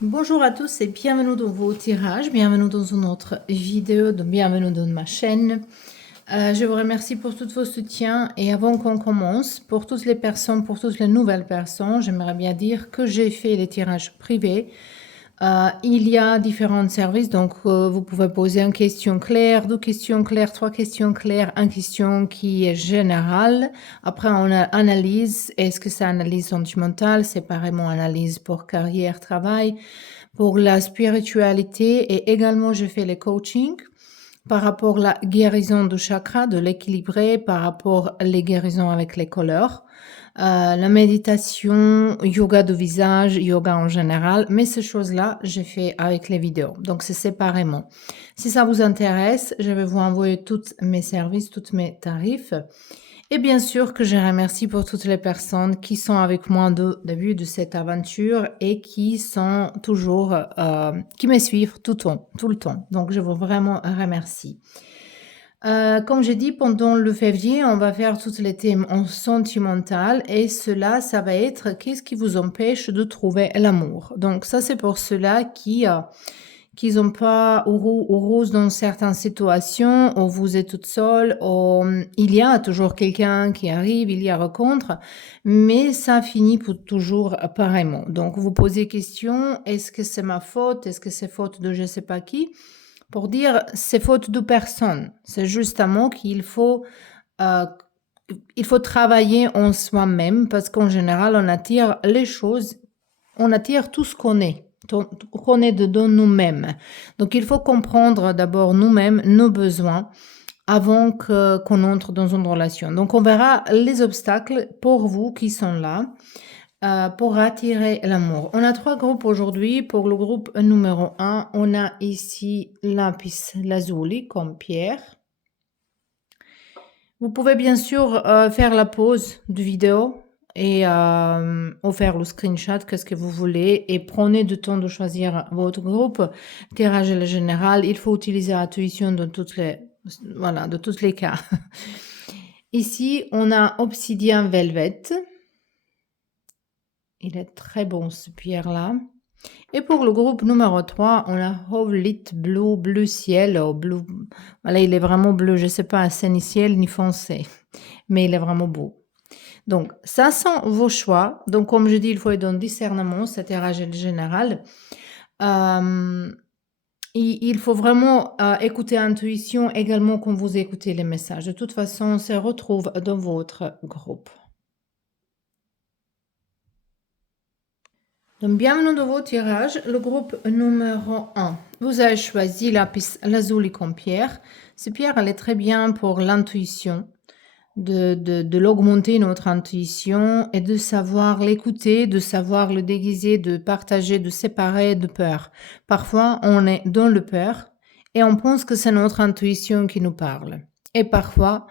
Bonjour à tous et bienvenue dans vos tirages, bienvenue dans une autre vidéo, bienvenue dans ma chaîne. Je vous remercie pour tous vos soutiens et avant qu'on commence, pour toutes les personnes, pour toutes les nouvelles personnes, j'aimerais bien dire que j'ai fait les tirages privés. Il y a différents services, donc vous pouvez poser une question claire, deux questions claires, trois questions claires, une question qui est générale. Après, on analyse. Est-ce que c'est analyse sentimentale, séparément analyse pour carrière, travail, pour la spiritualité et également je fais les coachings par rapport à la guérison du chakra, de l'équilibré, par rapport les guérisons avec les couleurs, la méditation, yoga de visage, yoga en général, mais ces choses-là, j'ai fait avec les vidéos, donc c'est séparément. Si ça vous intéresse, je vais vous envoyer tous mes services, tous mes tarifs. Et bien sûr que je remercie pour toutes les personnes qui sont avec moi au début de cette aventure et qui sont toujours, qui me suivent tout le temps. Donc, je vous vraiment remercie. Comme j'ai dit, pendant le février, on va faire toutes les thèmes en sentimental et cela, ça va être qu'est-ce qui vous empêche de trouver l'amour. Donc, ça, c'est pour ceux-là qui n'ont pas ou rose dans certaines situations, où vous êtes toute seule, où il y a toujours quelqu'un qui arrive, il y a rencontre, mais ça finit pour toujours pareillement. Donc, vous posez question, est-ce que c'est ma faute? Est-ce que c'est faute de je sais pas qui? Pour dire, c'est faute de personne. C'est justement euh, il faut travailler en soi-même parce qu'en général, on attire les choses, on attire tout ce qu'on est dedans nous-mêmes. Donc, il faut comprendre d'abord nous-mêmes, nos besoins, avant qu'on entre dans une relation. Donc, on verra les obstacles pour vous qui sont là pour attirer l'amour. On a trois groupes aujourd'hui. Pour le groupe numéro 1, on a ici lapis lazuli comme pierre. Vous pouvez bien sûr faire la pause de vidéo et faire le screenshot, qu'est-ce que vous voulez, et prenez du temps de choisir votre groupe. Tirage général, il faut utiliser l'intuition de voilà, de tous les cas. Ici, on a obsidian velvet. Il est très bon ce pierre-là. Et pour le groupe numéro 3, on a Howlit Blue, bleu ciel, bleu. Voilà, il est vraiment bleu, je ne sais pas, c'est ni ciel ni foncé, mais il est vraiment beau. Donc, ça sont vos choix. Donc, comme je dis, il faut être dans le discernement, c'est tirage général. Il faut vraiment écouter l'intuition également quand vous écoutez les messages. De toute façon, on se retrouve dans votre groupe. Donc, bienvenue dans vos tirages. Le groupe numéro 1. Vous avez choisi lapis lazuli comme pierre. Cette pierre, elle est très bien pour l'intuition, de l'augmenter notre intuition et de savoir l'écouter, de savoir le déguiser, de partager, de séparer de peur. Parfois, on est dans le peur et on pense que c'est notre intuition qui nous parle. Et parfois,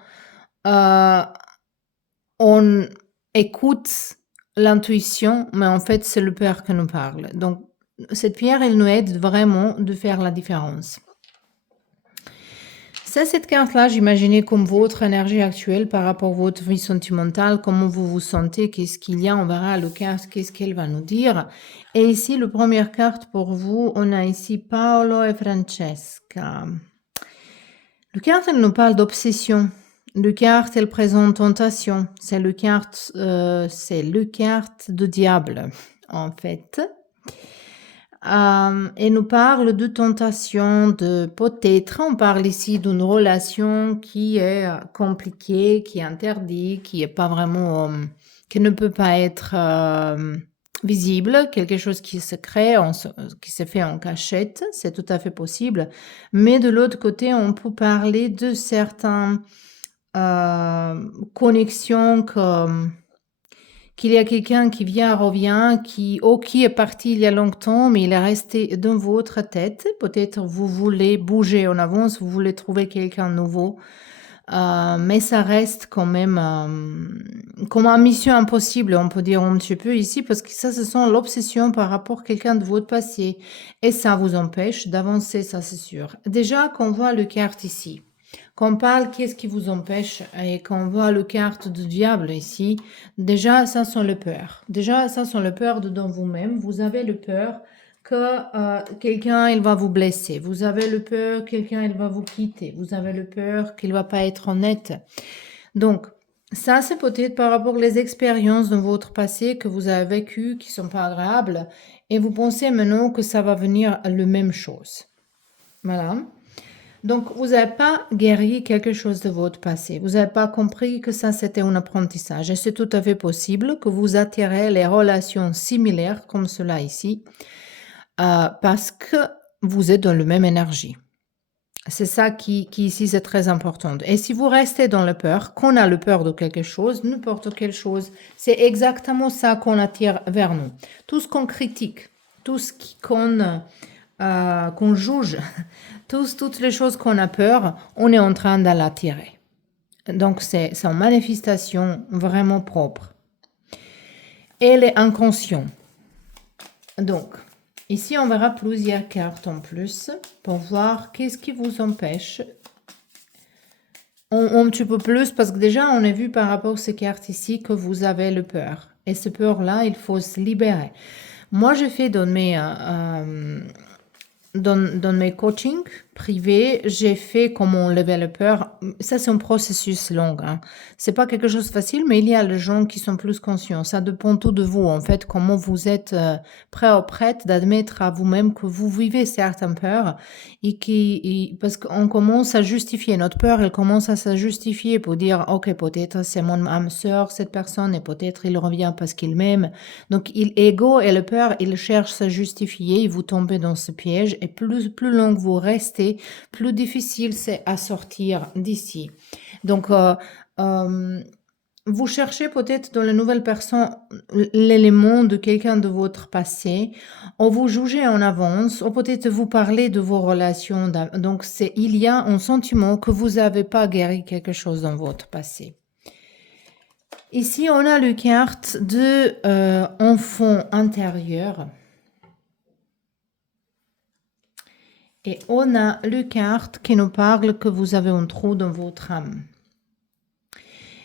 on écoute l'intuition, mais en fait, c'est le peur qui nous parle. Donc, cette pierre, elle nous aide vraiment de faire la différence. Ça, cette carte-là, j'imaginais comme votre énergie actuelle par rapport à votre vie sentimentale, comment vous vous sentez, qu'est-ce qu'il y a, on verra le carte, qu'est-ce qu'elle va nous dire. Et ici, la première carte pour vous, on a ici Paolo et Francesca. Le carte, elle nous parle d'obsession. Le carte, elle présente tentation. C'est le carte de diable, en fait. Et nous parle de tentation, de peut-être, on parle ici d'une relation qui est compliquée, qui est interdite, qui est pas vraiment, qui ne peut pas être visible, quelque chose qui se crée, qui se fait en cachette, c'est tout à fait possible. Mais de l'autre côté, on peut parler de certaines connexions comme qu'il y a quelqu'un qui vient, revient, qui est parti il y a longtemps, mais il est resté dans votre tête. Peut-être vous voulez bouger en avance, vous voulez trouver quelqu'un de nouveau, mais ça reste quand même comme une mission impossible, on peut dire un petit peu ici, parce que ça, ce sont l'obsession par rapport à quelqu'un de votre passé. Et ça vous empêche d'avancer, ça c'est sûr. Déjà, qu'on voit le carte ici. Quand on parle, qu'est-ce qui vous empêche et quand on voit le carte du diable ici, déjà, ça sent le peur. Déjà, ça sent le peur dedans vous-même. Vous avez le peur que quelqu'un, il va vous blesser. Vous avez le peur, quelqu'un, il va vous quitter. Vous avez le peur qu'il va pas être honnête. Donc, ça, c'est peut-être par rapport aux expériences de votre passé que vous avez vécues qui sont pas agréables. Et vous pensez maintenant que ça va venir la même chose. Voilà. Donc, vous n'avez pas guéri quelque chose de votre passé. Vous n'avez pas compris que ça, c'était un apprentissage. Et c'est tout à fait possible que vous attirez les relations similaires comme cela ici, parce que vous êtes dans la même énergie. C'est ça qui ici, c'est très important. Et si vous restez dans la peur, qu'on a le peur de quelque chose, n'importe quelle chose, c'est exactement ça qu'on attire vers nous. Tout ce qu'on critique, tout ce qu'on juge, toutes les choses qu'on a peur, on est en train de l'attirer. Donc, c'est une manifestation vraiment propre. Elle est inconsciente. Donc, ici, on verra plusieurs cartes en plus pour voir qu'est-ce qui vous empêche. Un petit peu plus, parce que déjà, on a vu par rapport à ces cartes ici que vous avez le peur. Et ce peur-là, il faut se libérer. Moi, je fais dans mes coachings privés, j'ai fait comment enlever la peur. Ça, c'est un processus long. Hein. C'est pas quelque chose de facile, mais il y a les gens qui sont plus conscients. Ça dépend tout de vous, en fait, comment vous êtes prêt ou prête d'admettre à vous-même que vous vivez certaines peurs parce qu'on commence à justifier notre peur, elle commence à se justifier pour dire, ok, peut-être c'est mon âme sœur, cette personne, et peut-être il revient parce qu'il m'aime. Donc, l'ego et le peur, ils cherchent à se justifier, et vous tombez dans ce piège. Et plus long vous restez, plus difficile c'est à sortir d'ici. Donc, vous cherchez peut-être dans la nouvelle personne l'élément de quelqu'un de votre passé, ou vous jugez en avance, ou peut-être vous parlez de vos relations. Donc, il y a un sentiment que vous n'avez pas guéri quelque chose dans votre passé. Ici, on a la carte de enfant intérieur. Et on a la carte qui nous parle que vous avez un trou dans votre âme.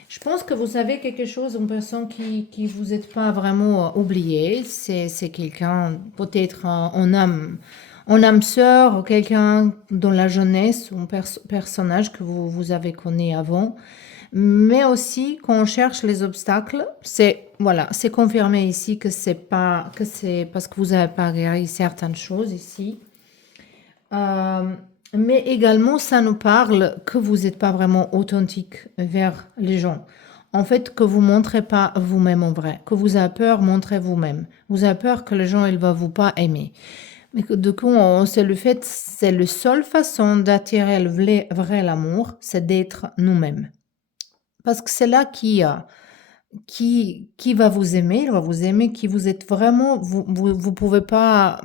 Je pense que vous avez quelque chose, une personne qui vous êtes pas vraiment oublié. C'est quelqu'un, peut-être en âme sœur, ou quelqu'un dans la jeunesse, un personnage que vous avez connu avant. Mais aussi, quand on cherche les obstacles, c'est confirmé ici que c'est parce que vous n'avez pas guéri certaines choses ici. Mais également, ça nous parle que vous n'êtes pas vraiment authentique vers les gens. En fait, que vous ne montrez pas vous-même en vrai. Que vous avez peur, montrez vous-même. Vous avez peur que les gens ne vont vous pas aimer. Mais que du coup, c'est la seule façon d'attirer le vrai l'amour, c'est d'être nous-mêmes. Parce que c'est là qui va vous aimer, il va vous aimer, qui vous êtes vraiment, vous pouvez pas,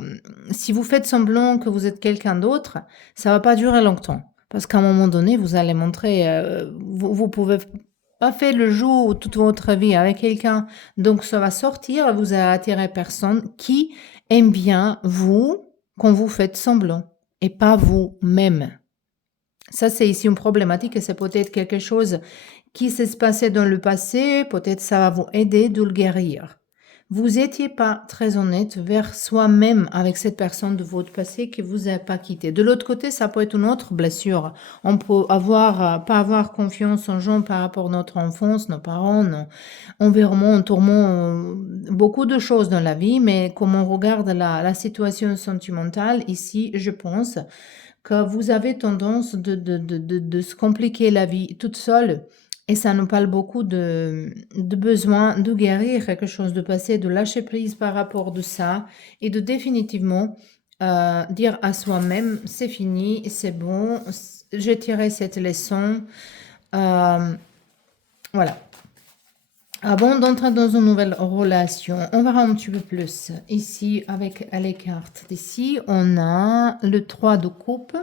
si vous faites semblant que vous êtes quelqu'un d'autre, ça va pas durer longtemps. Parce qu'à un moment donné, vous allez montrer, vous pouvez pas faire le jour toute votre vie avec quelqu'un, donc ça va sortir, vous allez attirer personne qui aime bien vous quand vous faites semblant et pas vous-même. Ça, c'est ici une problématique et c'est peut-être quelque chose qui s'est passé dans le passé, peut-être ça va vous aider de le guérir. Vous n'étiez pas très honnête vers soi-même avec cette personne de votre passé que vous n'avez pas quitté. De l'autre côté, ça peut être une autre blessure. On peut pas avoir confiance en gens par rapport à notre enfance, nos parents, nos environnement, tourment, beaucoup de choses dans la vie, mais comme on regarde la situation sentimentale, ici, je pense que vous avez tendance de se compliquer la vie toute seule. Et ça nous parle beaucoup de besoin de guérir quelque chose de passé, de lâcher prise par rapport de ça et de définitivement dire à soi-même, c'est fini, c'est bon, j'ai tiré cette leçon. Voilà. Avant d'entrer dans une nouvelle relation, on verra un petit peu plus. Ici, avec les cartes d'ici, on a le 3 de coupe.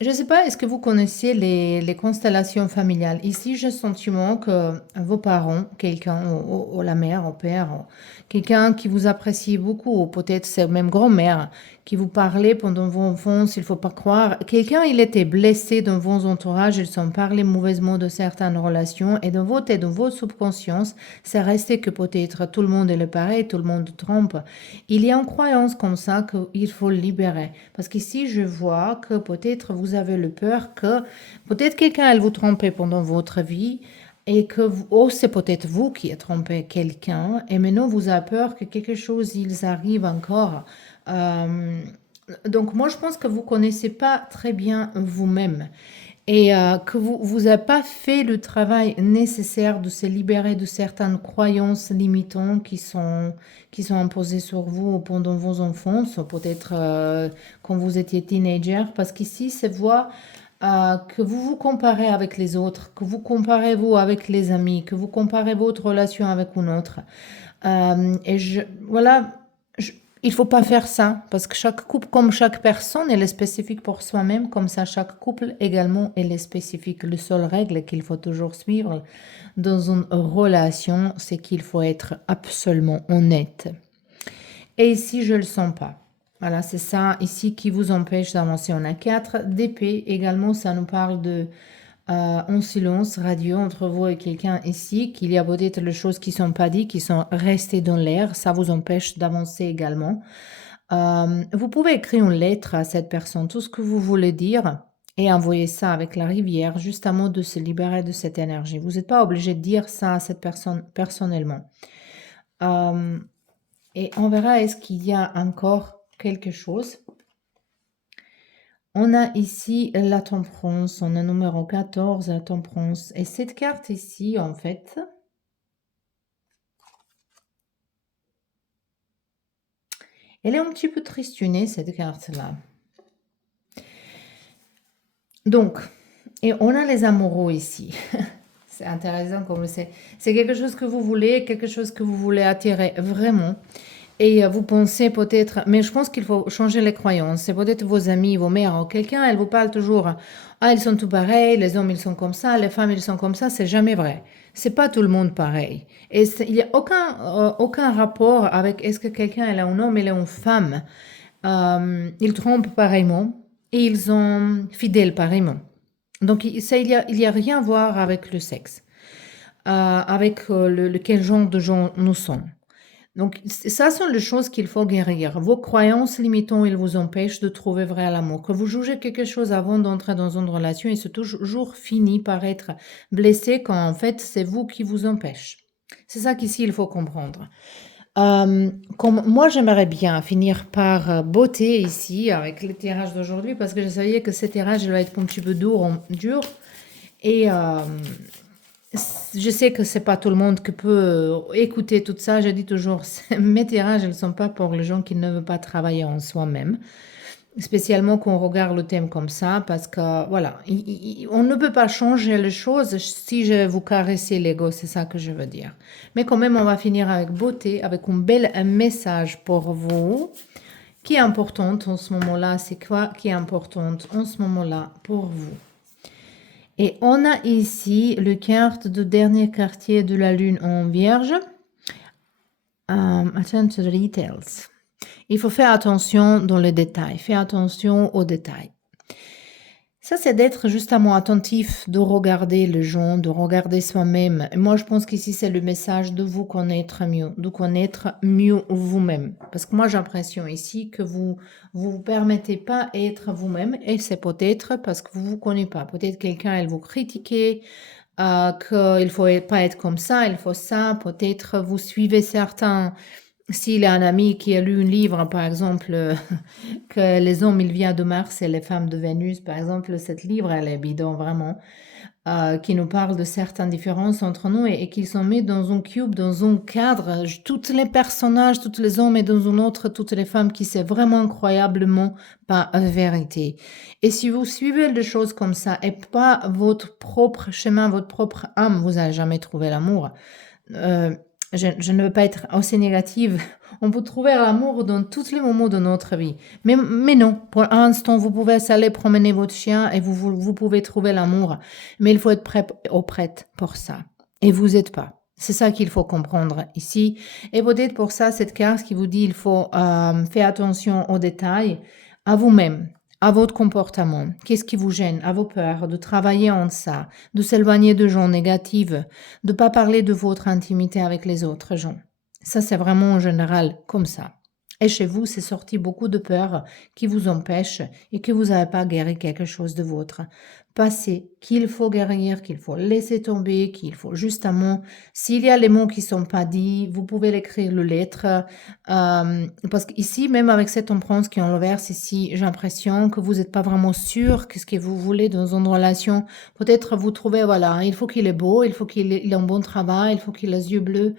Je ne sais pas, est-ce que vous connaissez les constellations familiales? Ici, j'ai le sentiment que vos parents, quelqu'un, ou la mère, au père, quelqu'un qui vous apprécie beaucoup, ou peut-être c'est même grand-mère, qui vous parlait pendant vos enfances, il ne faut pas croire. Quelqu'un, il était blessé dans vos entourages, ils sont parlé mauvaisement de certaines relations et dans votre tête, dans votre subconscience, c'est resté que peut-être tout le monde est le pareil, tout le monde trompe. Il y a une croyance comme ça qu'il faut libérer. Parce qu'ici, je vois que peut-être vous avez le peur que peut-être quelqu'un, elle vous trompait pendant votre vie et que c'est peut-être vous qui avez trompé quelqu'un et maintenant vous avez peur que quelque chose, ils arrive encore. Euh, donc moi, je pense que vous connaissez pas très bien vous-même et que vous n'avez pas fait le travail nécessaire de se libérer de certaines croyances limitantes qui sont imposées sur vous pendant vos enfances, ou peut-être quand vous étiez teenager, parce qu'ici, c'est voir que vous vous comparez avec les autres, que vous comparez vous avec les amis, que vous comparez votre relation avec une autre. Voilà, il faut pas faire ça parce que chaque couple, comme chaque personne, elle est spécifique pour soi-même, comme ça chaque couple également, elle est spécifique. La seule règle qu'il faut toujours suivre dans une relation, c'est qu'il faut être absolument honnête. Et ici, je le sens pas. Voilà, c'est ça ici qui vous empêche d'avancer. On a 4 d'épée. Également, ça nous parle de en silence radio entre vous et quelqu'un ici, qu'il y a peut-être les choses qui sont pas dites, qui sont restées dans l'air. Ça vous empêche d'avancer également. Vous pouvez écrire une lettre à cette personne, tout ce que vous voulez dire, et envoyer ça avec la rivière, juste un mot de se libérer de cette énergie. Vous n'êtes pas obligé de dire ça à cette personne personnellement. Et on verra est-ce qu'il y a encore quelque chose. On a ici la temperance, on a numéro 14, la temperance. Et cette carte ici, en fait, elle est un petit peu tristounnée, cette carte-là. Donc, et on a les amoureux ici. C'est intéressant comme c'est quelque chose que vous voulez, quelque chose que vous voulez attirer vraiment. Et vous pensez peut-être, mais je pense qu'il faut changer les croyances. C'est peut-être vos amis, vos mères ou quelqu'un, elle vous parle toujours, ah, ils sont tous pareils, les hommes, ils sont comme ça, les femmes, ils sont comme ça. C'est jamais vrai. C'est pas tout le monde pareil. Et il n'y a aucun rapport avec est-ce que quelqu'un est un homme, il est une femme. Ils trompent pareillement et ils sont fidèles pareillement. Donc, il y a rien à voir avec le sexe, avec quel genre de gens nous sommes. Donc, ça sont les choses qu'il faut guérir. Vos croyances limitantes, elles vous empêchent de trouver vrai l'amour. Que vous jugez quelque chose avant d'entrer dans une relation, et c'est toujours fini par être blessé quand en fait c'est vous qui vous empêche. C'est ça qu'ici il faut comprendre. Comme moi j'aimerais bien finir par beauté ici avec le tirage d'aujourd'hui parce que je savais que ce tirage il va être un petit peu dur et je sais que c'est pas tout le monde qui peut écouter tout ça. Je dis toujours, mes tirages, elles sont pas pour les gens qui ne veulent pas travailler en soi-même. Spécialement quand on regarde le thème comme ça, parce que voilà, on ne peut pas changer les choses si je vous caresser l'ego, c'est ça que je veux dire. Mais quand même, on va finir avec beauté, avec un bel message pour vous, qui est importante en ce moment-là. C'est quoi qui est importante en ce moment-là pour vous? Et on a ici le carte de dernier quartier de la lune en vierge. Attention to the details. Il faut faire attention dans les détails. Faire attention aux détails. Ça, c'est d'être justement attentif, de regarder les gens, de regarder soi-même. Et moi, je pense qu'ici, c'est le message de vous connaître mieux, de connaître mieux vous-même. Parce que moi, j'ai l'impression ici que vous permettez pas être vous-même. Et c'est peut-être parce que vous vous connaissez pas. Peut-être quelqu'un, elle vous critiquer, qu'il faut pas être comme ça, il faut ça. Peut-être vous suivez certains. S'il y a un ami qui a lu un livre, par exemple, que les hommes, ils viennent de Mars et les femmes de Vénus, par exemple, cette livre, elle est bidon vraiment, qui nous parle de certaines différences entre nous et qui sont mis dans un cube, dans un cadre, tous les personnages, tous les hommes et dans un autre, toutes les femmes qui c'est vraiment incroyablement pas vérité. Et si vous suivez les choses comme ça et pas votre propre chemin, votre propre âme, vous n'allez jamais trouver l'amour. Je ne veux pas être aussi négative. On peut trouver l'amour dans tous les moments de notre vie. Mais non, pour un instant, vous pouvez aller promener votre chien et vous pouvez trouver l'amour. Mais il faut être prêt ou prête pour ça. Et vous n'êtes pas. C'est ça qu'il faut comprendre ici. Et peut-être pour ça, cette carte qui vous dit il faut faire attention aux détails, à vous-même, à votre comportement. Qu'est-ce qui vous gêne, à vos peurs, de travailler en ça, de s'éloigner de gens négatifs, de ne pas parler de votre intimité avec les autres gens. Ça, c'est vraiment en général comme ça. Et chez vous, c'est sorti beaucoup de peurs qui vous empêchent et que vous n'avez pas guéri quelque chose de vôtre. Passé, qu'il faut guérir, qu'il faut laisser tomber, qu'il faut justement, s'il y a les mots qui ne sont pas dits, vous pouvez l'écrire le lettre. Parce qu'ici, même avec cette empreinte qui est en l'envers, ici, j'ai l'impression que vous n'êtes pas vraiment sûr qu'est-ce que vous voulez dans une relation. Peut-être vous trouvez, voilà, il faut qu'il est beau, il faut qu'il ait un bon travail, il faut qu'il ait les yeux bleus.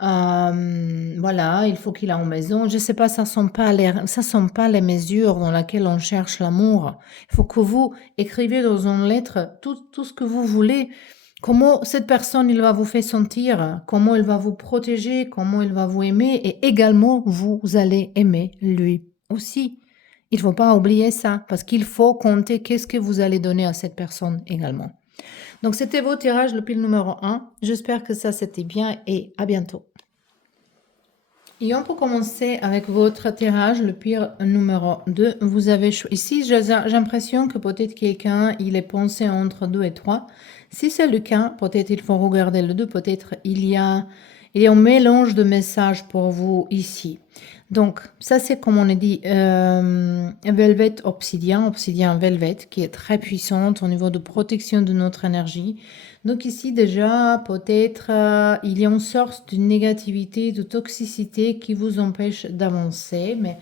Voilà, il faut qu'il ait une maison. Je sais pas, ça sont pas les mesures dans lesquelles on cherche l'amour. Il faut que vous écrivez dans une lettre tout ce que vous voulez. Comment cette personne, il va vous faire sentir, comment il va vous protéger, comment il va vous aimer et également vous allez aimer lui aussi. Il faut pas oublier ça parce qu'il faut compter qu'est-ce que vous allez donner à cette personne également. Donc, c'était vos tirages, le pile numéro 1. J'espère que ça, c'était bien et à bientôt. Et on peut commencer avec votre tirage, le pire numéro 2. Vous avez ici, j'ai l'impression que peut-être quelqu'un, il est pensé entre 2 et 3. Si c'est le cas, peut-être il faut regarder le 2. Peut-être il y a un mélange de messages pour vous ici. Donc, ça, c'est comme on a dit, Velvet Obsidian Velvet, qui est très puissante au niveau de protection de notre énergie. Donc ici, déjà, peut-être, il y a une sorte de négativité, de toxicité qui vous empêche d'avancer, mais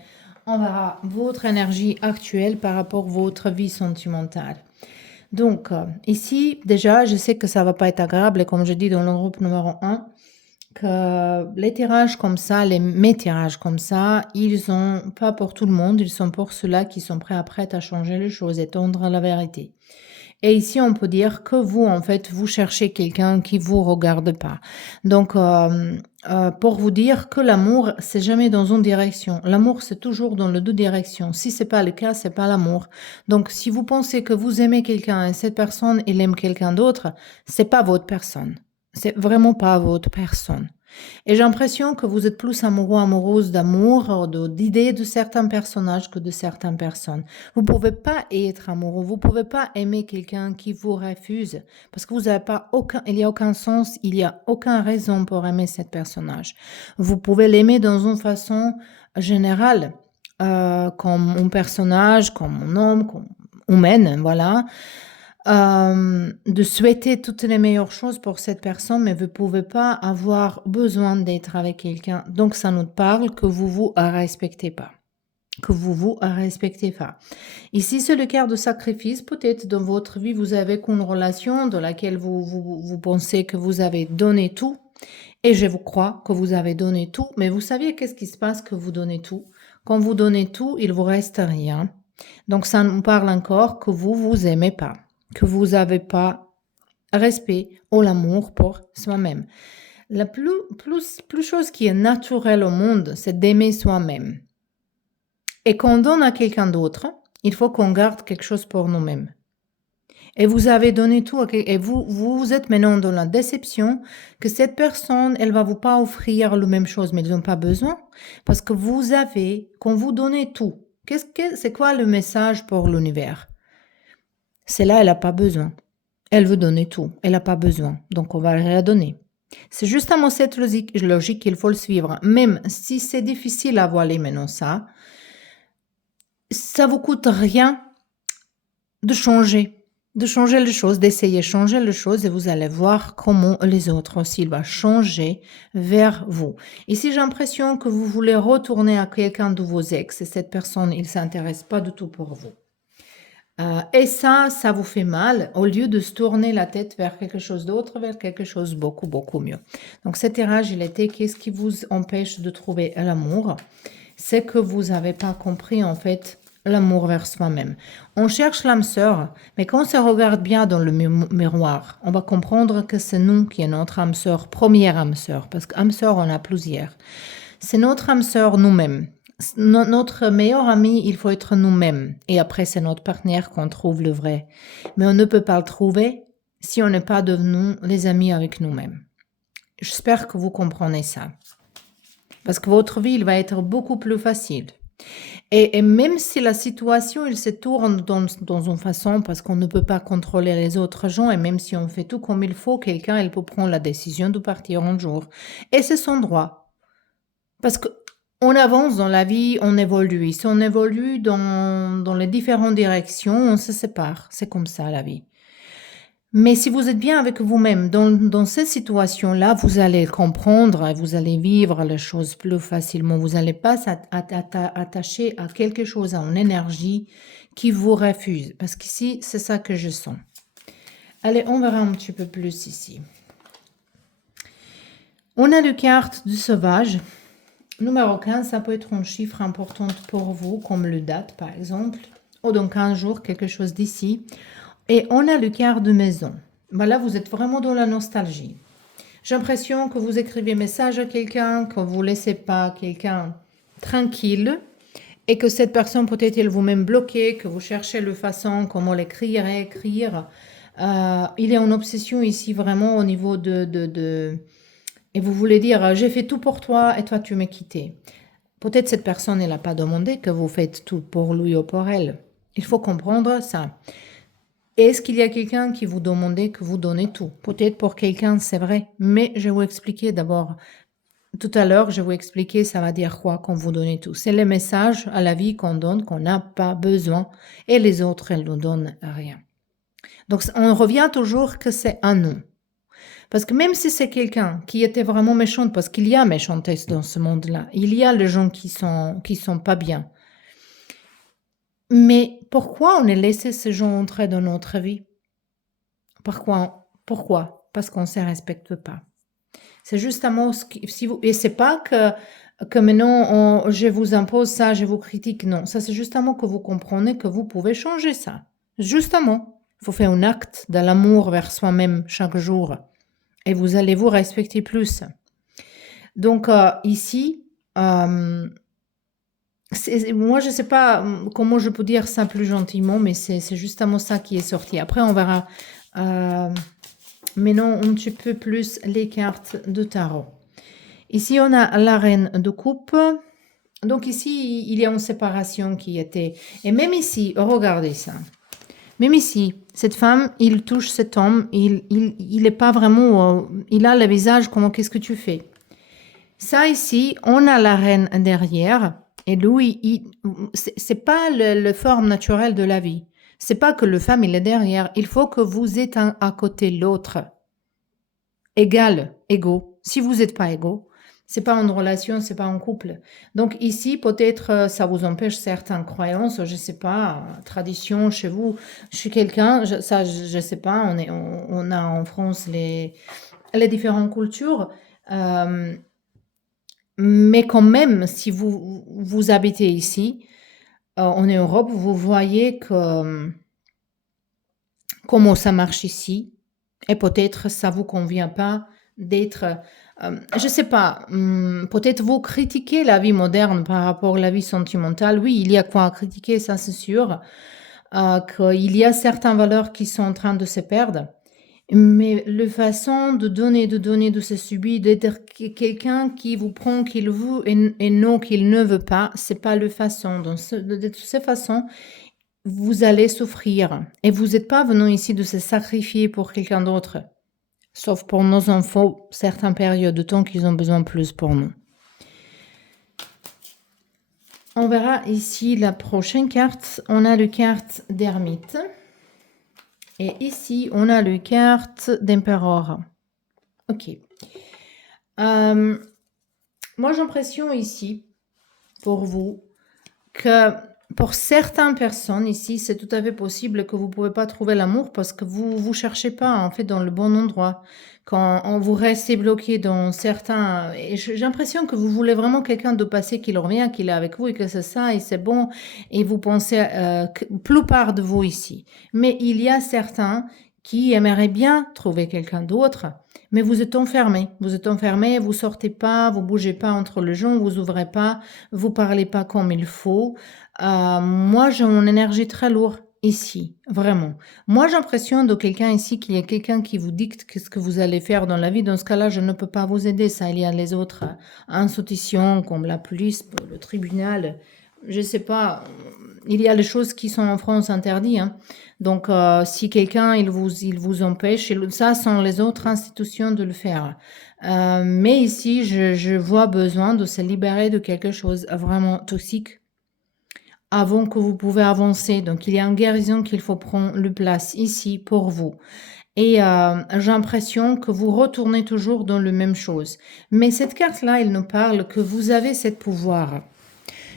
on verra votre énergie actuelle par rapport à votre vie sentimentale. Donc, ici, déjà, je sais que ça va pas être agréable, et comme je dis dans le groupe numéro 1, que les tirages comme ça, mes tirages comme ça, ils sont pas pour tout le monde, ils sont pour ceux-là qui sont prêts à changer les choses et tendre à la vérité. Et ici, on peut dire que vous, en fait, vous cherchez quelqu'un qui vous regarde pas. Donc, pour vous dire que l'amour, c'est jamais dans une direction. L'amour, c'est toujours dans les deux directions. Si c'est pas le cas, c'est pas l'amour. Donc, si vous pensez que vous aimez quelqu'un et cette personne, elle aime quelqu'un d'autre, c'est pas votre personne. C'est vraiment pas votre personne. Et j'ai l'impression que vous êtes plus amoureux, amoureuse d'amour, d'idées de certains personnages que de certaines personnes. Vous pouvez pas être amoureux, vous pouvez pas aimer quelqu'un qui vous refuse, parce que vous avez pas il y a aucun sens, il y a aucune raison pour aimer cet personnage. Vous pouvez l'aimer dans une façon générale, comme un personnage, comme un homme, comme humaine, voilà. De souhaiter toutes les meilleures choses pour cette personne, mais vous ne pouvez pas avoir besoin d'être avec quelqu'un. Donc, ça nous parle que vous vous respectez pas. Que vous vous respectez pas. Ici, c'est le cas de sacrifice. Peut-être dans votre vie, vous avez une relation dans laquelle vous pensez que vous avez donné tout. Et je vous crois que vous avez donné tout. Mais vous savez qu'est-ce qui se passe que vous donnez tout? Quand vous donnez tout, il vous reste rien. Donc, ça nous parle encore que vous aimez pas, que vous n'avez pas respect ou l'amour pour soi-même. La plus chose qui est naturelle au monde, c'est d'aimer soi-même. Et quand on donne à quelqu'un d'autre, il faut qu'on garde quelque chose pour nous-mêmes. Et vous avez donné tout, et vous êtes maintenant dans la déception que cette personne, elle va vous pas offrir la même chose, mais ils n'ont pas besoin. Parce que quand vous donnez tout, c'est quoi le message pour l'univers? Celle-là, elle n'a pas besoin. Elle veut donner tout. Elle n'a pas besoin. Donc, on va la donner. C'est justement cette logique qu'il faut le suivre. Même si c'est difficile à voiler maintenant ça vous coûte rien de changer les choses, d'essayer de changer les choses et vous allez voir comment les autres aussi vont changer vers vous. Ici, j'ai l'impression que vous voulez retourner à quelqu'un de vos ex et cette personne, il ne s'intéresse pas du tout pour vous. Et ça vous fait mal au lieu de se tourner la tête vers quelque chose d'autre, vers quelque chose beaucoup, beaucoup mieux. Donc, cet tirage, il était qu'est-ce qui vous empêche de trouver l'amour? C'est que vous n'avez pas compris, en fait, l'amour vers soi-même. On cherche l'âme sœur, mais quand on se regarde bien dans le miroir, on va comprendre que c'est nous qui est notre âme sœur, première âme sœur, parce qu'âme sœur, on a plusieurs. C'est notre âme sœur nous-mêmes. Notre meilleur ami, il faut être nous-mêmes. Et après, c'est notre partenaire qu'on trouve le vrai. Mais on ne peut pas le trouver si on n'est pas devenu les amis avec nous-mêmes. J'espère que vous comprenez ça. Parce que votre vie, il va être beaucoup plus facile. Et même si la situation, il se tourne dans une façon, parce qu'on ne peut pas contrôler les autres gens, et même si on fait tout comme il faut, quelqu'un, elle peut prendre la décision de partir un jour. Et c'est son droit. Parce qu'on avance dans la vie, on évolue. Si on évolue dans les différentes directions, on se sépare. C'est comme ça, la vie. Mais si vous êtes bien avec vous-même dans ces situations-là, vous allez comprendre et vous allez vivre les choses plus facilement. Vous n'allez pas s'attacher à quelque chose, à une énergie qui vous refuse. Parce qu'ici, c'est ça que je sens. Allez, on verra un petit peu plus ici. On a la carte du sauvage. Numéro 15, ça peut être un chiffre important pour vous, comme le date par exemple. Ou dans 15 jours, quelque chose d'ici. Et on a le carte de maison. Là, vous êtes vraiment dans la nostalgie. J'ai l'impression que vous écrivez message à quelqu'un, que vous ne laissez pas quelqu'un tranquille et que cette personne peut-être elle vous-même bloquée, que vous cherchez le façon, comment l'écrire, écrire. Il y a une obsession ici vraiment au niveau Et vous voulez dire, j'ai fait tout pour toi et toi tu m'as quitté. Peut-être cette personne, elle n'a pas demandé que vous faites tout pour lui ou pour elle. Il faut comprendre ça. Est-ce qu'il y a quelqu'un qui vous demandait que vous donnez tout? Peut-être pour quelqu'un, c'est vrai. Mais je vais vous expliquer d'abord. Tout à l'heure, je vais vous expliquer ça va dire quoi quand vous donnez tout. C'est le message à la vie qu'on donne, qu'on n'a pas besoin. Et les autres, elles nous donnent rien. Donc, on revient toujours que c'est un nous. Parce que même si c'est quelqu'un qui était vraiment méchant, parce qu'il y a méchantesse dans ce monde-là, il y a les gens qui sont pas bien. Mais pourquoi on a laissé ces gens entrer dans notre vie? Pourquoi? Parce qu'on ne se respecte pas. C'est justement et c'est pas que maintenant je vous impose ça, je vous critique. Non, ça c'est justement que vous comprenez que vous pouvez changer ça. Justement, il faut faire un acte de l'amour vers soi-même chaque jour et vous allez vous respecter plus. Donc ici, moi je sais pas comment je peux dire ça plus gentiment, mais c'est justement ça qui est sorti. Après on verra maintenant un petit peu plus les cartes de tarot. Ici, on a la reine de coupe. Donc ici, il y a une séparation qui était... Et même ici, regardez ça. Même ici, cette femme, il touche cet homme, il est pas vraiment... il a le visage comme qu'est-ce que tu fais? Ça ici, on a la reine derrière. Et lui, c'est pas le forme naturelle de la vie. C'est pas que le femme, il est derrière. Il faut que vous êtes à côté de l'autre. Égal, égaux. Si vous n'êtes pas égaux, c'est pas une relation, c'est pas un couple. Donc ici, peut-être, ça vous empêche certaines croyances, je sais pas, tradition chez vous. Je suis quelqu'un, je sais pas, on a en France les différentes cultures. Mais quand même, si vous habitez ici, en Europe, vous voyez comment ça marche ici. Et peut-être ça vous convient pas d'être, je sais pas, peut-être vous critiquez la vie moderne par rapport à la vie sentimentale. Oui, il y a quoi à critiquer, ça c'est sûr. Qu'il y a certaines valeurs qui sont en train de se perdre. Mais la façon de donner, de se subir, d'être quelqu'un qui vous prend qu'il veut et non qu'il ne veut pas, c'est pas la façon. De toutes ces façons, vous allez souffrir. Et vous n'êtes pas venu ici de se sacrifier pour quelqu'un d'autre. Sauf pour nos enfants, certaines périodes de temps qu'ils ont besoin plus pour nous. On verra ici la prochaine carte. On a la carte d'ermite. Et ici, on a la carte d'empereur. Ok. Moi, j'ai l'impression ici, pour vous, que pour certaines personnes ici, c'est tout à fait possible que vous ne pouvez pas trouver l'amour parce que vous ne cherchez pas en fait dans le bon endroit. Quand on vous restez bloqué dans certains... Et j'ai l'impression que vous voulez vraiment quelqu'un de passé qui revient, qui est avec vous et que c'est ça et c'est bon. Et vous pensez, plupart de vous ici. Mais il y a certains qui aimeraient bien trouver quelqu'un d'autre, mais vous êtes enfermé. Vous êtes enfermé, vous sortez pas, vous bougez pas entre les gens, vous ouvrez pas, vous parlez pas comme il faut. Moi, j'ai une énergie très lourde. ici, vraiment. Moi, j'ai l'impression de quelqu'un ici, qu'il y a quelqu'un qui vous dicte qu'est-ce que vous allez faire dans la vie. Dans ce cas-là, je ne peux pas vous aider. Ça, il y a les autres institutions comme la police, le tribunal. Je sais pas. Il y a les choses qui sont en France interdites, hein. Donc, si quelqu'un il vous empêche, ça sont les autres institutions de le faire. Mais ici, je vois besoin de se libérer de quelque chose vraiment toxique avant que vous pouvez avancer. Donc, il y a une guérison qu'il faut prendre le place ici pour vous. Et j'ai l'impression que vous retournez toujours dans la même chose. Mais cette carte-là, elle nous parle que vous avez ce pouvoir,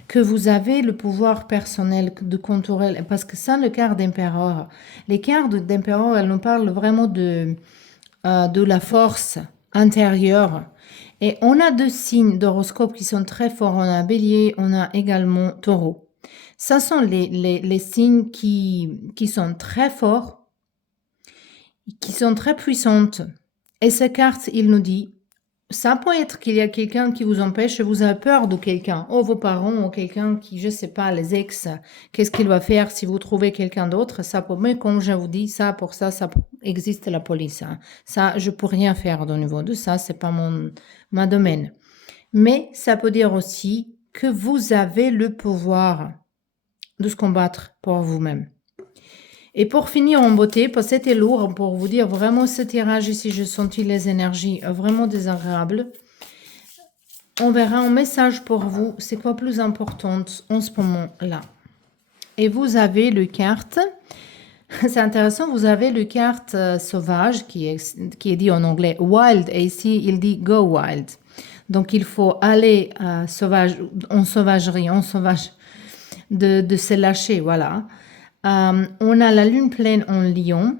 que vous avez le pouvoir personnel de contrôler, parce que ça, le carte d'empereur, les cartes d'empereur, elles nous parlent vraiment de la force intérieure. Et on a deux signes d'horoscope qui sont très forts. On a bélier, on a également taureau. Ça sont les signes qui sont très forts, qui sont très puissantes. Et cette carte, il nous dit, ça peut être qu'il y a quelqu'un qui vous empêche, vous avez peur de quelqu'un, ou vos parents, ou quelqu'un qui, je sais pas, les ex, qu'est-ce qu'il va faire si vous trouvez quelqu'un d'autre, ça peut, mais comme je vous dis, ça, pour ça existe la police, hein. Ça, je peux rien faire au niveau de ça, c'est pas ma domaine. Mais ça peut dire aussi que vous avez le pouvoir de se combattre pour vous-même. Et pour finir en beauté, parce que c'était lourd, pour vous dire vraiment ce tirage ici, j'ai senti les énergies vraiment désagréables. On verra un message pour vous, c'est quoi plus important en ce moment-là. Et vous avez le carte, c'est intéressant, vous avez le carte sauvage qui est dit en anglais wild, et ici il dit go wild. Donc il faut aller en sauvagerie, de se lâcher, voilà. On a la lune pleine en lion.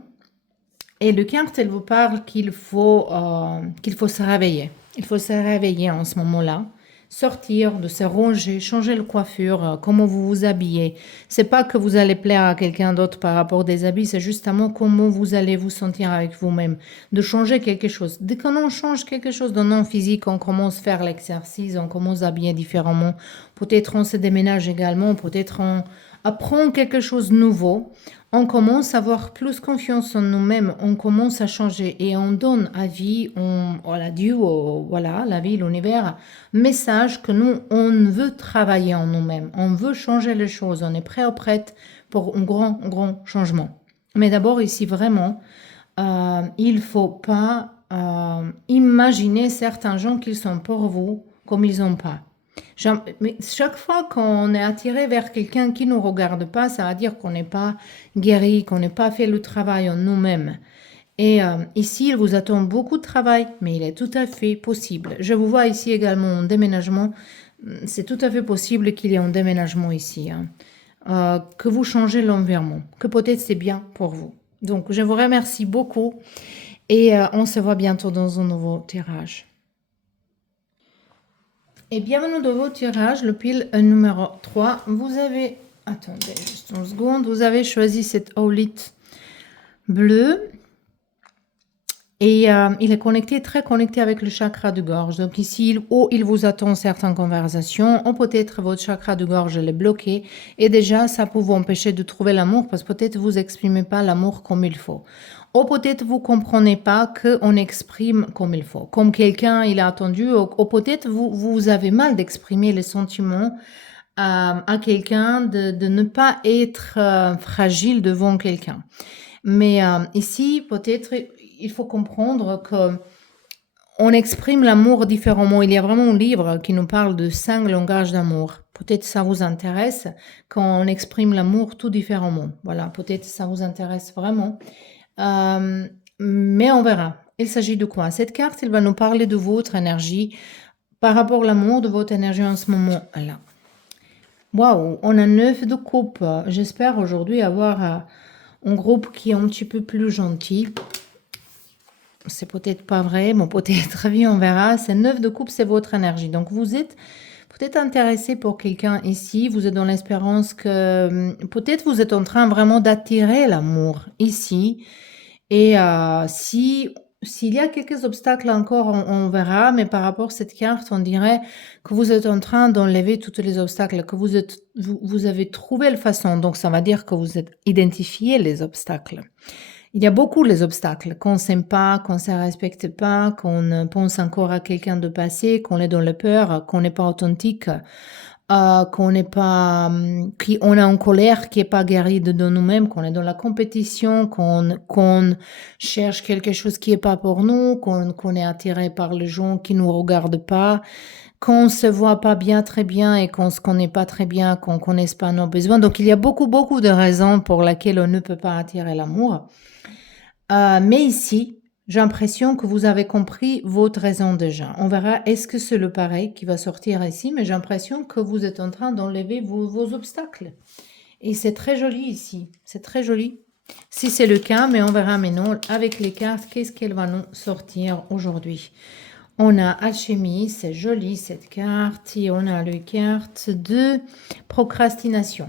Et le carte, elle vous parle qu'il faut se réveiller. Il faut se réveiller en ce moment-là. Sortir, de se ranger, changer de coiffure, comment vous vous habillez. C'est pas que vous allez plaire à quelqu'un d'autre par rapport des habits, c'est justement comment vous allez vous sentir avec vous-même. De changer quelque chose. Dès qu'on change quelque chose dans notre physique, on commence à faire l'exercice, on commence à habiller différemment. Peut-être on se déménage également, peut-être on apprend quelque chose de nouveau. On commence à avoir plus confiance en nous-mêmes, on commence à changer et on donne à vie, à Dieu, voilà, la vie, l'univers, message que nous, on veut travailler en nous-mêmes, on veut changer les choses, on est prêt ou prête pour un grand changement. Mais d'abord ici, vraiment, il ne faut pas imaginer certains gens qui sont pour vous comme ils n'ont pas. Mais chaque fois qu'on est attiré vers quelqu'un qui ne nous regarde pas, ça veut dire qu'on n'est pas guéri, qu'on n'a pas fait le travail en nous-mêmes. Et ici, il vous attend beaucoup de travail, mais il est tout à fait possible. Je vous vois ici également un déménagement. C'est tout à fait possible qu'il y ait un déménagement ici, hein. Que vous changez l'environnement, que peut-être c'est bien pour vous. Donc, je vous remercie beaucoup et on se voit bientôt dans un nouveau tirage. Et bienvenue dans vos tirages, le pile numéro 3. Vous avez, attendez juste une seconde, vous avez choisi cette aulite bleue. Et il est très connecté avec le chakra de gorge. Donc ici, il vous attend certaines conversations, ou peut-être votre chakra de gorge est bloqué. Et déjà, ça peut vous empêcher de trouver l'amour parce que peut-être vous exprimez pas l'amour comme il faut. Ou peut-être vous comprenez pas qu'on exprime comme il faut. Comme quelqu'un, il a attendu, ou peut-être vous avez mal d'exprimer les sentiments à quelqu'un, de ne pas être fragile devant quelqu'un. Mais ici, peut-être, il faut comprendre que on exprime l'amour différemment. Il y a vraiment un livre qui nous parle de 5 langages d'amour. Peut-être ça vous intéresse quand on exprime l'amour tout différemment. Voilà, peut-être ça vous intéresse vraiment. Mais on verra. Il s'agit de quoi? Cette carte, elle va nous parler de votre énergie par rapport à l'amour, de votre énergie en ce moment-là. Waouh, on a 9 de coupe. J'espère aujourd'hui avoir un groupe qui est un petit peu plus gentil. C'est peut-être pas vrai, mais peut-être bien, on verra. C'est 9 de coupe, c'est votre énergie. Donc, vous êtes peut-être intéressé pour quelqu'un ici. Vous êtes dans l'espérance que peut-être vous êtes en train vraiment d'attirer l'amour ici. Et si s'il y a quelques obstacles encore, on verra, mais par rapport à cette carte, on dirait que vous êtes en train d'enlever tous les obstacles, que vous avez trouvé la façon. Donc, ça va dire que vous êtes identifié les obstacles. Il y a beaucoup les obstacles, qu'on s'aime pas, qu'on se respecte pas, qu'on pense encore à quelqu'un de passé, qu'on est dans la peur, qu'on n'est pas authentique, qu'on n'est pas, on est en colère, qui est pas guéri de nous-mêmes, qu'on est dans la compétition, qu'on cherche quelque chose qui est pas pour nous, qu'on est attiré par les gens qui nous regardent pas, qu'on se voit pas bien, très bien, et qu'on se connaît pas très bien, qu'on connaisse pas nos besoins. Donc, il y a beaucoup, beaucoup de raisons pour lesquelles on ne peut pas attirer l'amour. Mais ici, j'ai l'impression que vous avez compris votre raison déjà. On verra, est-ce que c'est le pareil qui va sortir ici, mais j'ai l'impression que vous êtes en train d'enlever vos obstacles. Et c'est très joli ici, c'est très joli. Si c'est le cas, mais on verra maintenant avec les cartes, qu'est-ce qu'elle va nous sortir aujourd'hui. On a alchimie, c'est joli cette carte, et on a la carte de procrastination.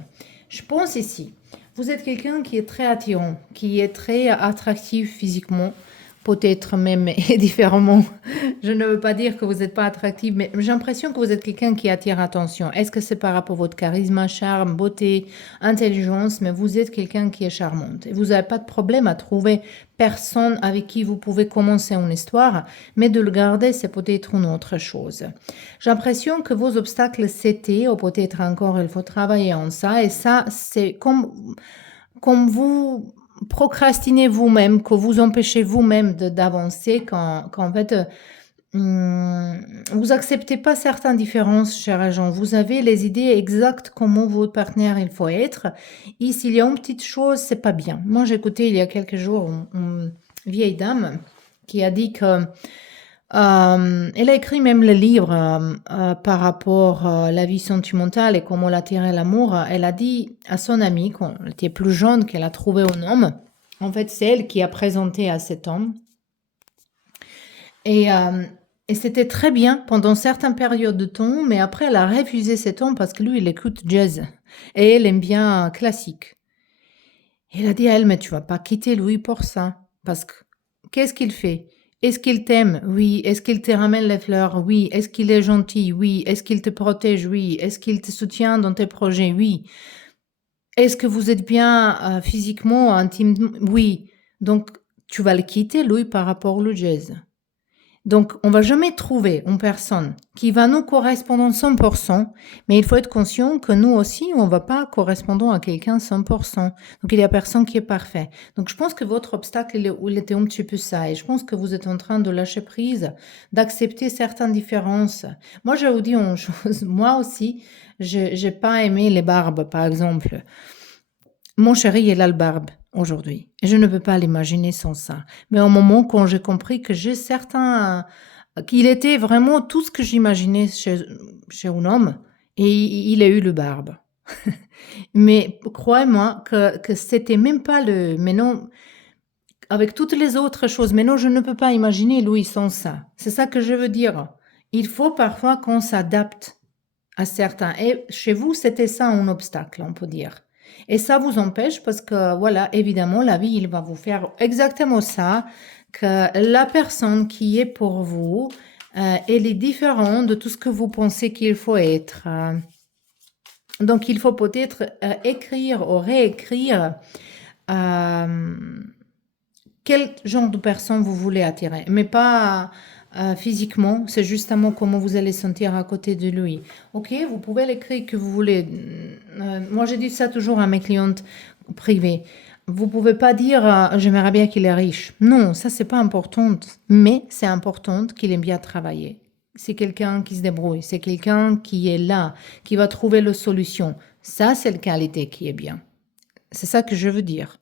Je pense ici, vous êtes quelqu'un qui est très attirant, qui est très attractif physiquement, peut-être même différemment. Je ne veux pas dire que vous n'êtes pas attractif, mais j'ai l'impression que vous êtes quelqu'un qui attire l'attention. Est-ce que c'est par rapport à votre charisme, charme, beauté, intelligence, mais vous êtes quelqu'un qui est charmante. Et vous n'avez pas de problème à trouver personne avec qui vous pouvez commencer une histoire, mais de le garder, c'est peut-être une autre chose. J'ai l'impression que vos obstacles, c'était, ou peut-être encore, il faut travailler en ça, et ça, c'est comme vous procrastinez vous-même, que vous empêchez vous-même d'avancer quand en fait, vous acceptez pas certaines différences, chers gens. Vous avez les idées exactes comment votre partenaire il faut être. Et s'il y a une petite chose, c'est pas bien. Moi, j'ai écouté il y a quelques jours une vieille dame qui a dit que elle a écrit même le livre par rapport à la vie sentimentale et comment l'attirer l'amour. Elle a dit à son amie, quand elle était plus jeune, qu'elle a trouvé un homme. En fait, c'est elle qui a présenté à cet homme. Et, c'était très bien pendant certaines périodes de temps, mais après, elle a refusé cet homme parce que lui, il écoute jazz. Et elle aime bien classique. Et elle a dit à elle, mais tu vas pas quitter Louis pour ça. Parce que, qu'est-ce qu'il fait? Est-ce qu'il t'aime? Oui. Est-ce qu'il te ramène les fleurs? Oui. Est-ce qu'il est gentil? Oui. Est-ce qu'il te protège? Oui. Est-ce qu'il te soutient dans tes projets? Oui. Est-ce que vous êtes bien physiquement, intimement? Oui. Donc, tu vas le quitter, lui, par rapport au jazz. Donc, on va jamais trouver une personne qui va nous correspondre 100%, mais il faut être conscient que nous aussi, on va pas correspondre à quelqu'un 100%. Donc, il y a personne qui est parfait. Donc, je pense que votre obstacle, il était un petit peu ça. Et je pense que vous êtes en train de lâcher prise, d'accepter certaines différences. Moi, je vous dis une chose. Moi aussi, j'ai pas aimé les barbes, par exemple. Mon chéri, il a le barbe aujourd'hui. Et je ne peux pas l'imaginer sans ça. Mais au moment quand j'ai compris que j'ai certains... qu'il était vraiment tout ce que j'imaginais chez un homme, et il a eu le barbe. Mais croyez-moi que c'était même pas le... Mais non, avec toutes les autres choses, mais non, je ne peux pas imaginer Louis sans ça. C'est ça que je veux dire. Il faut parfois qu'on s'adapte à certains. Et chez vous, c'était ça un obstacle, on peut dire. Et ça vous empêche parce que, voilà, évidemment, la vie, il va vous faire exactement ça, que la personne qui est pour vous, elle est différente de tout ce que vous pensez qu'il faut être. Donc, il faut peut-être écrire ou réécrire quel genre de personne vous voulez attirer, mais pas physiquement, c'est justement comment vous allez sentir à côté de lui. Ok, vous pouvez l'écrire que vous voulez. Moi, je dis ça toujours à mes clientes privées. Vous pouvez pas dire j'aimerais bien qu'il est riche. Non, ça c'est pas important, mais c'est important qu'il aime bien travailler. C'est quelqu'un qui se débrouille, c'est quelqu'un qui est là, qui va trouver la solution. Ça, c'est la qualité qui est bien. C'est ça que je veux dire.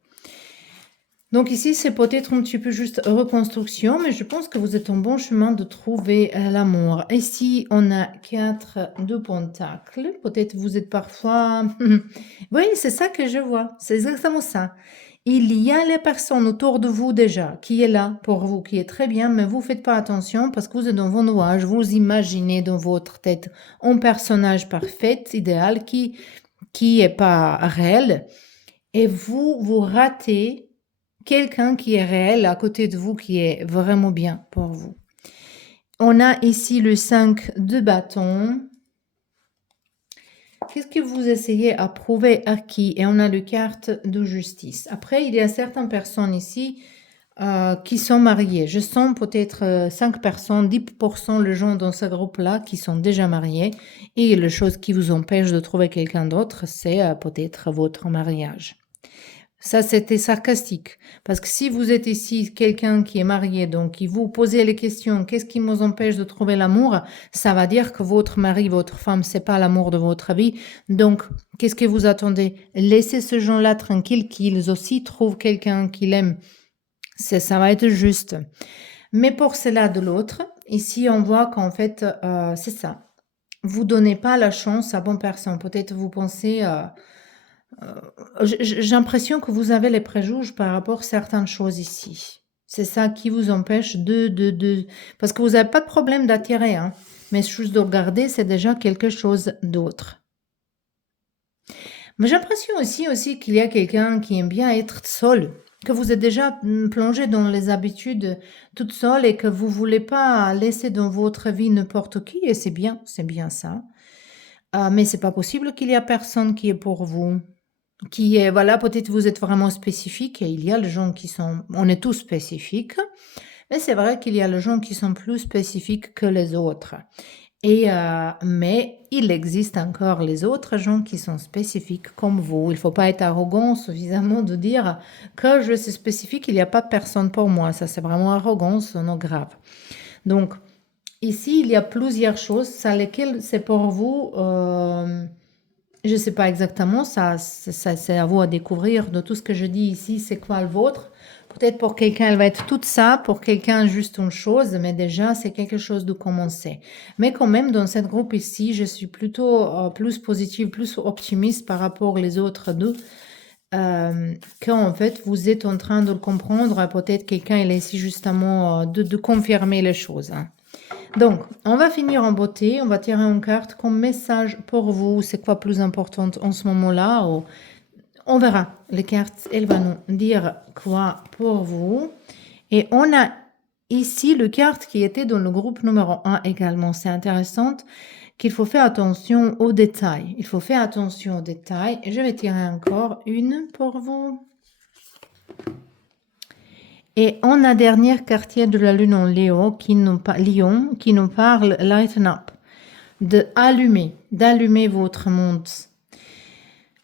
Donc ici, c'est peut-être un petit peu juste reconstruction, mais je pense que vous êtes en bon chemin de trouver l'amour. Ici, on a 4 de pentacles. Peut-être vous êtes parfois... Oui, c'est ça que je vois. C'est exactement ça. Il y a les personnes autour de vous déjà qui est là pour vous, qui est très bien, mais vous faites pas attention parce que vous êtes dans vos nuages, vous imaginez dans votre tête un personnage parfait, idéal, qui est pas réel, et vous ratez quelqu'un qui est réel à côté de vous, qui est vraiment bien pour vous. On a ici le 5 de bâton. Qu'est-ce que vous essayez à prouver à qui? Et on a le carte de justice. Après, il y a certaines personnes ici qui sont mariées. Je sens peut-être 5 personnes, 10% le gens dans ce groupe-là qui sont déjà mariés. Et la chose qui vous empêche de trouver quelqu'un d'autre, c'est peut-être votre mariage. Ça, c'était sarcastique. Parce que si vous êtes ici quelqu'un qui est marié, donc qui vous posez les questions, qu'est-ce qui nous empêche de trouver l'amour? Ça va dire que votre mari, votre femme, c'est pas l'amour de votre vie. Donc, qu'est-ce que vous attendez? Laissez ce gens-là tranquille, qu'ils aussi trouvent quelqu'un qu'ils aiment. Ça va être juste. Mais pour cela de l'autre, ici, on voit qu'en fait, c'est ça. Vous donnez pas la chance à bonne personne. Peut-être vous pensez... j'ai l'impression que vous avez les préjugés par rapport à certaines choses ici. C'est ça qui vous empêche de... Parce que vous n'avez pas de problème d'attirer, hein, mais juste de regarder, c'est déjà quelque chose d'autre. Mais j'ai l'impression aussi qu'il y a quelqu'un qui aime bien être seul, que vous êtes déjà plongé dans les habitudes toute seule et que vous voulez pas laisser dans votre vie n'importe qui, et c'est bien ça. Mais c'est pas possible qu'il y a personne qui est pour vous. Qui est, voilà, peut-être vous êtes vraiment spécifique et il y a les gens qui sont, on est tous spécifiques, mais c'est vrai qu'il y a les gens qui sont plus spécifiques que les autres. Et, mais il existe encore les autres gens qui sont spécifiques comme vous. Il ne faut pas être arrogant suffisamment de dire que je suis spécifique, il n'y a pas personne pour moi. Ça, c'est vraiment arrogance, non grave. Donc, ici, il y a plusieurs choses, ça lesquelles c'est pour vous... je ne sais pas exactement, ça c'est à vous à découvrir de tout ce que je dis ici, c'est quoi le vôtre. Peut-être pour quelqu'un, elle va être tout ça, pour quelqu'un, juste une chose, mais déjà, c'est quelque chose de commencer. Mais quand même, dans cette groupe ici, je suis plutôt plus positive, plus optimiste par rapport aux autres deux, qu'en fait, vous êtes en train de le comprendre. Peut-être quelqu'un, il est ici justement de confirmer les choses, hein. Donc, on va finir en beauté. On va tirer une carte comme message pour vous. C'est quoi plus important en ce moment-là? On verra. Les cartes, elles vont nous dire quoi pour vous. Et on a ici le carte qui était dans le groupe numéro 1 également. C'est intéressant qu'il faut faire attention aux détails. Il faut faire attention aux détails. Et je vais tirer encore une pour vous. Et on a dernier quartier de la lune en Lion qui nous parle lighten up, d'allumer votre monde.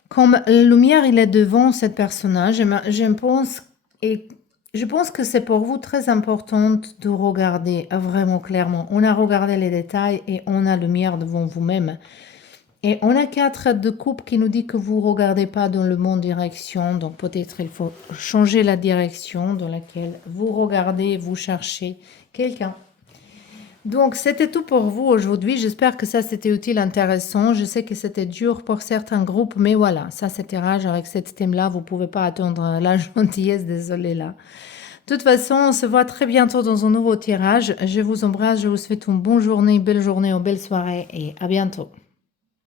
Comme la lumière, il est devant ce personnage, je pense que c'est pour vous très important de regarder vraiment clairement. On a regardé les détails et on a la lumière devant vous-même. Et on a 4 de coupe qui nous dit que vous ne regardez pas dans le bon direction. Donc peut-être il faut changer la direction dans laquelle vous regardez, vous cherchez quelqu'un. Donc c'était tout pour vous aujourd'hui. J'espère que ça c'était utile, intéressant. Je sais que c'était dur pour certains groupes, mais voilà, ça c'est tirage avec ce thème-là. Vous ne pouvez pas attendre la gentillesse, désolé là. De toute façon, on se voit très bientôt dans un nouveau tirage. Je vous embrasse, je vous souhaite une bonne journée, belle soirée et à bientôt.